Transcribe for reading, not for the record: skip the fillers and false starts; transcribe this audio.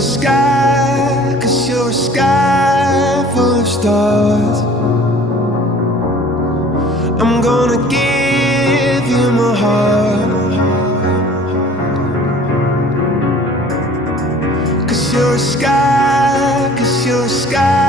a sky, 'cause you're a sky full of stars. I'm gonna give you my heart, 'cause you're a sky, 'cause you're a sky